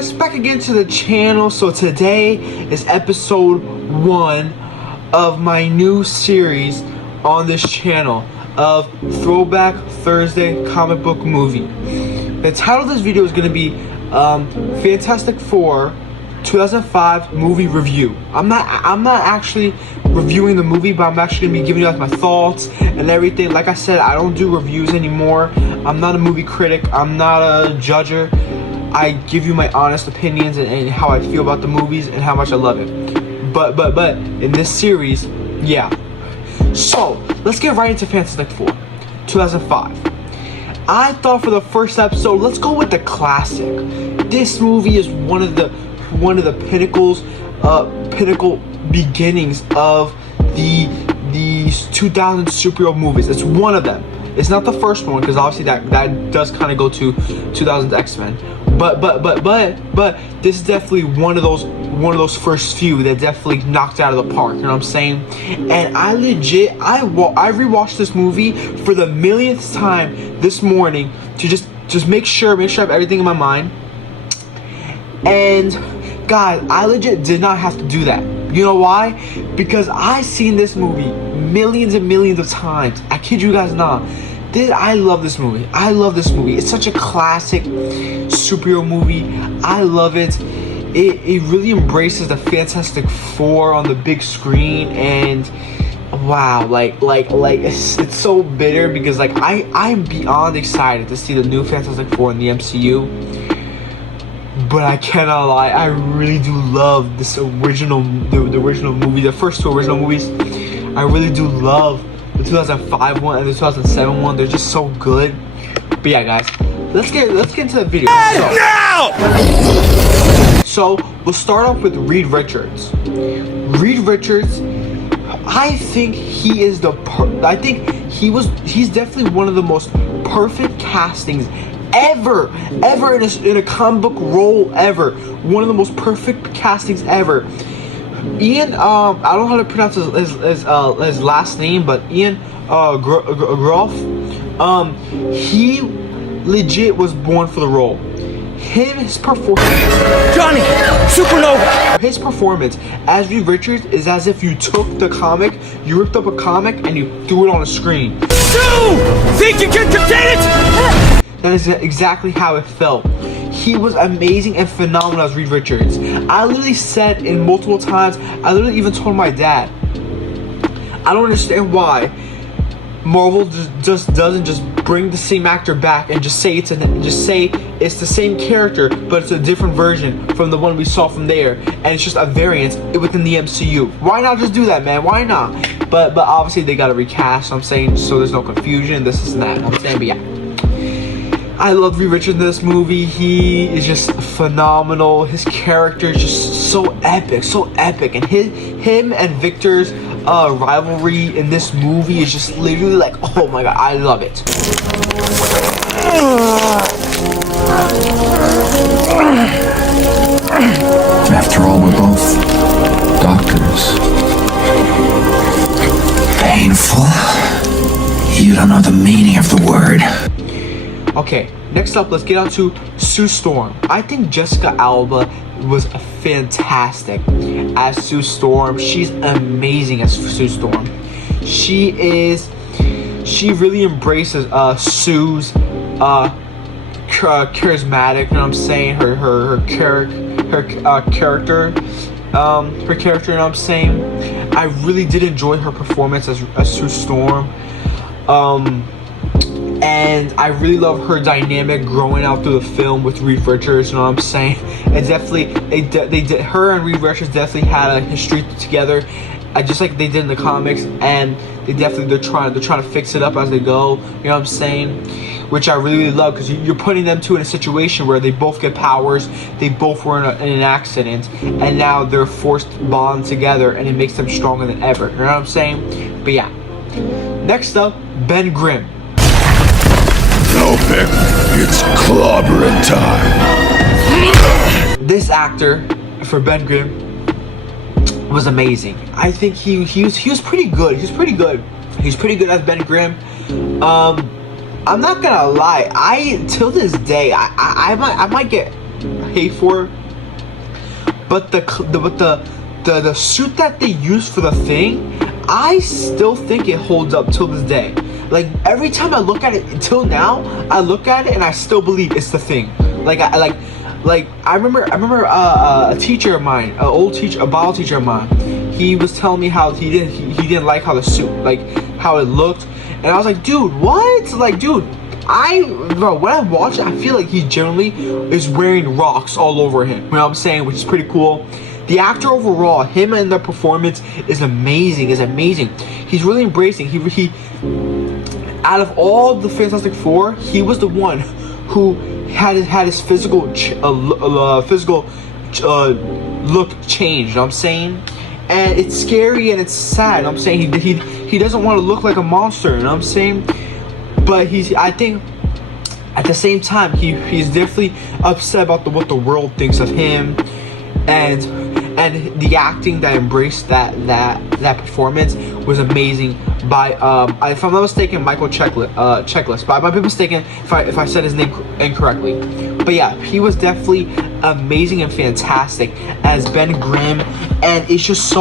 guys, back again to the channel. So today is episode 1 of my new series on this channel of Throwback Thursday comic book movie. The title of this video is going to be Fantastic Four 2005 movie review. I'm not actually reviewing the movie, but I'm actually gonna be giving you like my thoughts and everything. Like I said, I don't do reviews anymore. I'm not a movie critic. I'm not a judger. I give you my honest opinions and how I feel about the movies and how much I love it. But in this series, yeah. So let's get right into Fantastic Four 2005. I thought for the first episode, let's go with the classic. This movie is one of the pinnacle beginnings of these 2000 superhero movies. It's one of them. It's not the first one, because obviously that does kind of go to 2000 X-Men. But this is definitely one of those first few that definitely knocked out of the park. You know what I'm saying? And I rewatched this movie for the millionth time this morning to just make sure I have everything in my mind. And guys, I legit did not have to do that. You know why? Because I've seen this movie millions and millions of times. I kid you guys not. I love this movie. I love this movie. It's such a classic superhero movie. I love it. It really embraces the Fantastic Four on the big screen, and wow, like it's so bitter because like I'm beyond excited to see the new Fantastic Four in the MCU. But I cannot lie, I really do love this the original movie, the first two original movies. I really do love the 2005 one and the 2007 one. They're just so good. But yeah, guys, let's get into the video. So we'll start off with Reed Richards. Reed Richards, I think he is he's definitely one of the most perfect castings ever in a comic book role ever. One of the most perfect castings ever. Ian, I don't know how to pronounce his last name, but Ian Groff, he legit was born for the role. His performance, Johnny Supernova. His performance as Reed Richards is as if you took the comic, you ripped up a comic, and you threw it on a screen. Think you can contain it? That is exactly how it felt. He was amazing and phenomenal as Reed Richards. I literally said in multiple times, I literally even told my dad, I don't understand why Marvel just doesn't just bring the same actor back and just say it's the same character, but it's a different version from the one we saw from there, and it's just a variant within the MCU. Why not just do that, man? Why not? But obviously they gotta recast. So I'm saying, so there's no confusion. This is that. I'm saying, but yeah. I love Reed Richards in this movie. He is just phenomenal. His character is just so epic, and him and Victor's rivalry in this movie is just literally like, oh my god, I love it. After all, we're both doctors. Painful? You don't know the meaning of the word. Okay, next up, let's get on to Sue Storm. I think Jessica Alba was fantastic as Sue Storm. She's amazing as Sue Storm. She really embraces Sue's charismatic, you know what I'm saying, her character, you know what I'm saying. I really did enjoy her performance as Sue Storm. And I really love her dynamic growing out through the film with Reed Richards, you know what I'm saying? And definitely, her and Reed Richards definitely had a history together, just like they did in the comics. And they're trying to fix it up as they go, you know what I'm saying? Which I really love, because you're putting them two in a situation where they both get powers, they both were in an accident, and now they're forced to bond together, and it makes them stronger than ever. You know what I'm saying? But yeah. Next up, Ben Grimm. No, Pick, it's clobbering time. This actor for Ben Grimm was amazing. I think he was pretty good. He's pretty good as Ben Grimm. I'm not gonna lie. Till this day, I might get hate for. But the suit that they used for the Thing, I still think it holds up till this day. Like every time I look at it until now, I look at it and I still believe it's the Thing. I remember a teacher of mine, a bio teacher of mine. He was telling me how he didn't like how the suit, like how it looked, and I was like, dude, what? Like, dude, when I watch it, I feel like he generally is wearing rocks all over him. You know what I'm saying? Which is pretty cool. The actor overall, him and the performance is amazing. He's really embracing. He out of all the Fantastic Four, he was the one who had his physical look changed. You know what I'm saying? And it's scary and it's sad. You know what I'm saying? He doesn't want to look like a monster. You know what I'm saying? But I think at the same time he's definitely upset about what the world thinks of him, and the acting that embraced that performance was amazing by if I'm not mistaken, Michael Checklist. But I might be mistaken if I said his name incorrectly. But yeah, he was definitely amazing and fantastic as Ben Grimm, and it's just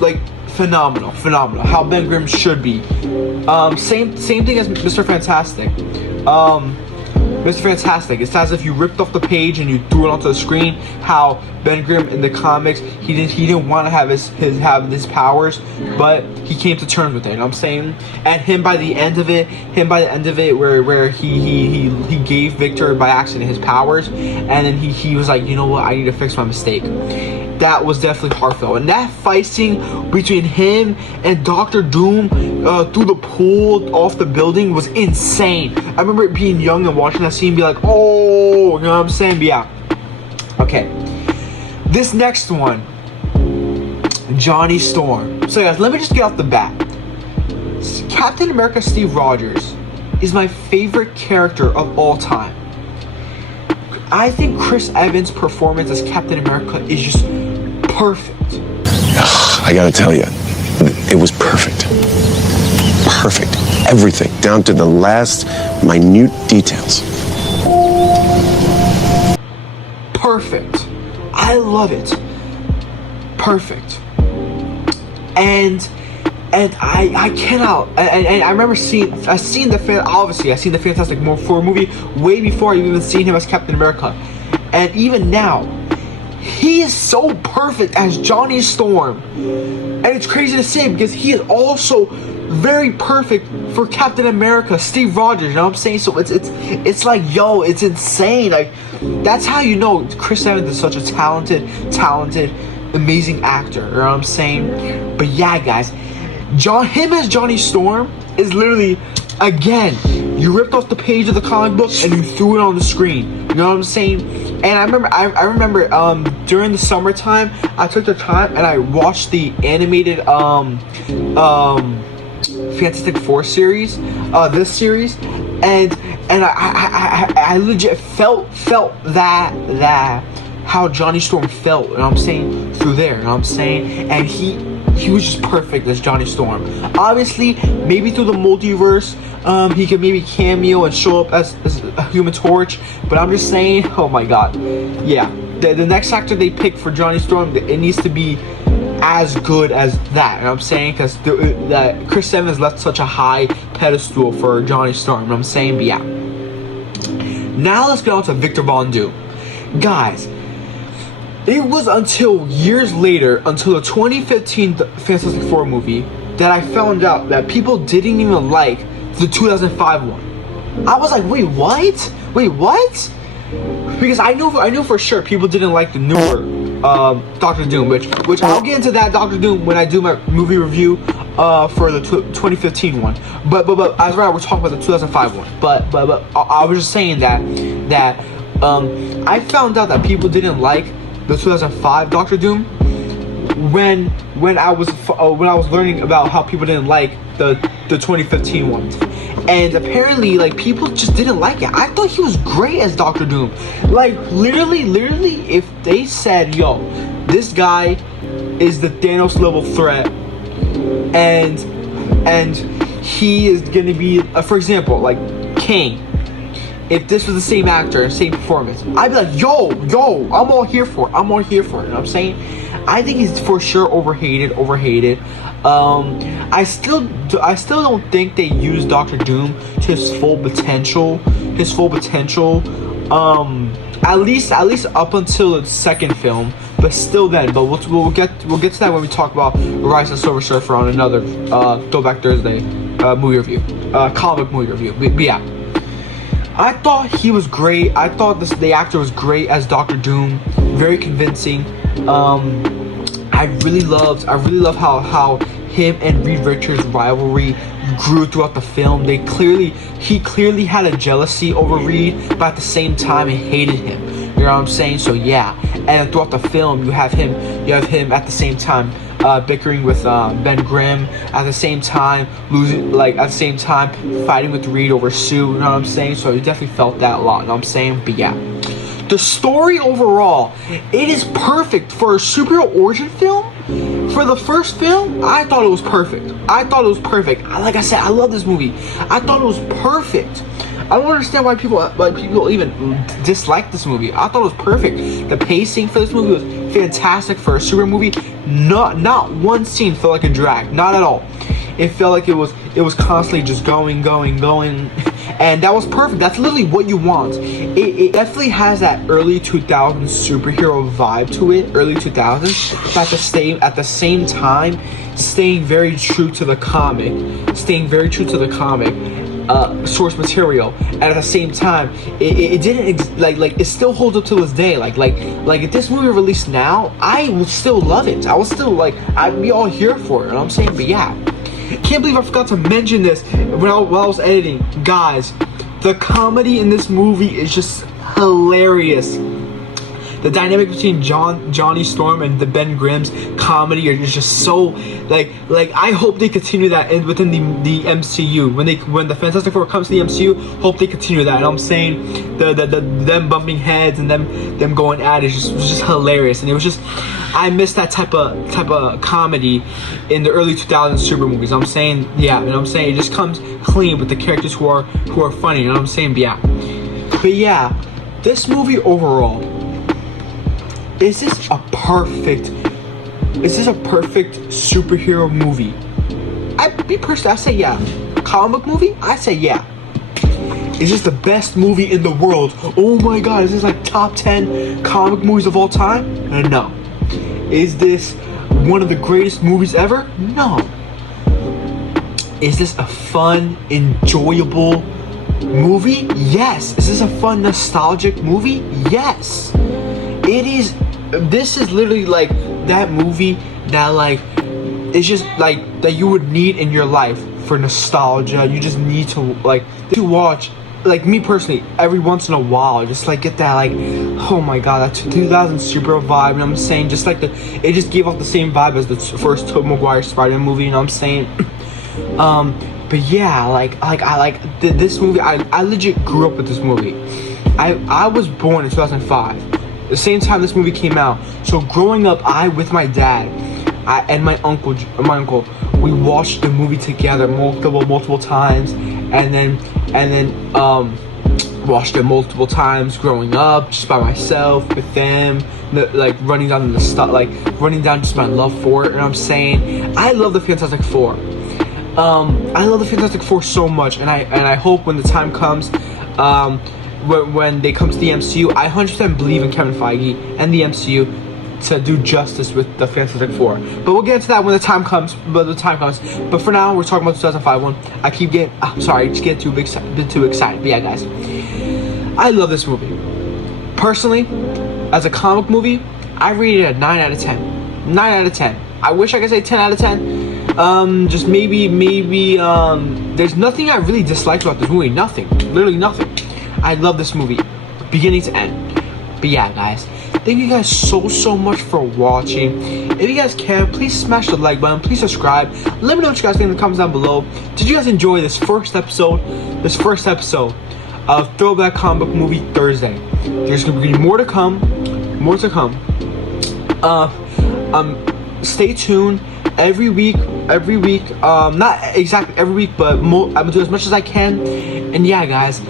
like phenomenal how Ben Grimm should be. Same thing as Mr. Fantastic. Mr. Fantastic, it's as if you ripped off the page and you threw it onto the screen. How Ben Grimm in the comics, he didn't want to have his powers, but he came to terms with it. You know what I'm saying? And him by the end of it, where he gave Victor by accident his powers, and then he was like, you know what, I need to fix my mistake. That was definitely heartfelt. And that fight scene between him and Doctor Doom through the pool off the building was insane. I remember being young and watching that scene, be like, oh, you know what I'm saying? But yeah. Okay. This next one, Johnny Storm. So guys, let me just get off the bat. Captain America Steve Rogers is my favorite character of all time. I think Chris Evans' performance as Captain America is just perfect. I gotta tell you, it was perfect. Perfect. Everything, down to the last minute details. Perfect. I love it. Perfect. And I cannot. And I remember seeing the Fantastic Four movie way before I even seen him as Captain America, and even now, he is so perfect as Johnny Storm, and it's crazy to say because he is also very perfect for Captain America Steve Rogers. You know what I'm saying? So it's like, yo, it's insane. Like, that's how you know Chris Evans is such a talented, amazing actor. You know what I'm saying? But yeah, guys. Him as Johnny Storm is literally, again, you ripped off the page of the comic book and you threw it on the screen. You know what I'm saying? And I remember during the summertime, I took the time and I watched the animated Fantastic Four series, this series, and I legit felt that how Johnny Storm felt. You know what I'm saying? Through there. You know what I'm saying? And he was just perfect as Johnny Storm. Obviously, maybe through the multiverse, he could maybe cameo and show up as a Human Torch. But I'm just saying, oh my god, yeah, the next actor they pick for Johnny Storm, it needs to be as good as that. You know what I'm saying? Because Chris Evans left such a high pedestal for Johnny Storm. You know what I'm saying? But yeah. Now let's get on to Victor Von Doom, guys. It was until years later, until the 2015 Fantastic Four movie, that I found out that people didn't even like the 2005 one. I was like, wait, what? Because I knew for sure people didn't like the newer Doctor Doom, which I'll get into that Doctor Doom when I do my movie review for the 2015 one. But as right, we're talking about the 2005 one. But I was just saying that I found out that people didn't like the 2005 Doctor Doom when I was learning about how people didn't like the 2015 ones, and apparently like people just didn't like it. I thought he was great as Doctor Doom. Like literally, if they said, yo, this guy is the Thanos level threat, and he is gonna be, for example, like Kang. if this was the same actor, same performance, I'd be like, yo, I'm all here for it. You know what I'm saying? I think he's for sure overhated. I still don't think they used Doctor Doom to his full potential. At least up until the second film, but still then. But we'll get to that when we talk about Rise of the Silver Surfer on another Throwback Thursday movie review, comic movie review. But yeah, I thought he was great. I thought the actor was great as Doctor Doom, very convincing. I really love how him and Reed Richards' rivalry grew throughout the film. He clearly had a jealousy over Reed, but at the same time he hated him. You know what I'm saying? So yeah, and throughout the film you have him at the same time bickering with Ben Grimm, at the same time fighting with Reed over Sue. You know what I'm saying? So you definitely felt that a lot. You know what I'm saying? But yeah, the story overall, it is perfect for a superhero origin film. For the first film, I thought it was perfect. Like I said, I love this movie. I thought it was perfect. I don't understand why people even dislike this movie. I thought it was perfect. The pacing for this movie was fantastic for a superhero movie. Not one scene felt like a drag. Not at all. It felt like it was constantly just going, and that was perfect. That's literally what you want. It definitely has that early 2000s superhero vibe to it, early 2000s, but at the same time, staying very true to the comic, source material, and at the same time, it didn't it still holds up to this day. Like if this movie released now, I would still love it. I would still I'd be all here for it. You know what I'm saying? But yeah. Can't believe I forgot to mention this while I was editing. Guys, the comedy in this movie is just hilarious. The dynamic between Johnny Storm and the Ben Grimm's comedy is just so I hope they continue that within the MCU. When the Fantastic Four comes to the MCU, hope they continue that. And I'm saying them bumping heads and them going at it was just hilarious. And it was just, I miss that type of comedy in the early 2000s super movies. I'm saying, yeah, you know what I'm saying? It just comes clean with the characters who are funny. You know what I'm saying? But yeah, this movie overall, is this a perfect superhero movie? I say yeah. Comic movie? I say yeah. Is this the best movie in the world? Oh my god, is this like top 10 comic movies of all time? No. Is this one of the greatest movies ever? No. Is this a fun, enjoyable movie? Yes. Is this a fun, nostalgic movie? Yes. It is. This is literally like that movie that it's just that you would need in your life for nostalgia. You just need to watch, me personally, every once in a while, just get that oh my god, that 2000 superhero vibe. You know what I'm saying? Just it just gave off the same vibe as the first Tobey Maguire Spider-Man movie. You know what I'm saying? But yeah, this movie. I legit grew up with this movie. I was born in 2005. The same time this movie came out. So growing up, with my dad and my uncle, we watched the movie together multiple times, and then watched it multiple times growing up, just by myself with them, running down just my love for it. You know what I'm saying? I love the Fantastic Four. I love the Fantastic Four so much, and I hope when the time comes, when they come to the MCU, I 100% believe in Kevin Feige and the MCU to do justice with the Fantastic Four. But we'll get into that when the time comes. But for now, we're talking about the 2005 one. I just get too excited. But yeah, guys, I love this movie. Personally, as a comic movie, I rate it a 9 out of 10. 9 out of 10. I wish I could say 10 out of 10. Just maybe. There's nothing I really disliked about this movie. Nothing. Literally nothing. I love this movie, beginning to end. But yeah, guys, thank you guys so much for watching. If you guys can, please smash the like button. Please subscribe. Let me know what you guys think in the comments down below. Did you guys enjoy this first episode of Throwback Comic Movie Thursday? There's gonna be more to come. Stay tuned. Every week, not exactly every week, but I'm gonna do as much as I can. And yeah, guys,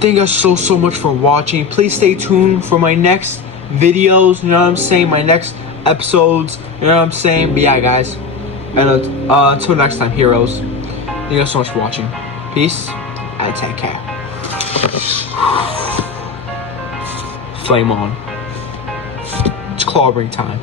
thank you guys so much for watching. Please stay tuned for my next videos, you know what I'm saying, my next episodes, you know what I'm saying. But yeah, guys, and until next time, heroes, thank you guys so much for watching. Peace and take care. Flame on. It's clobbering time.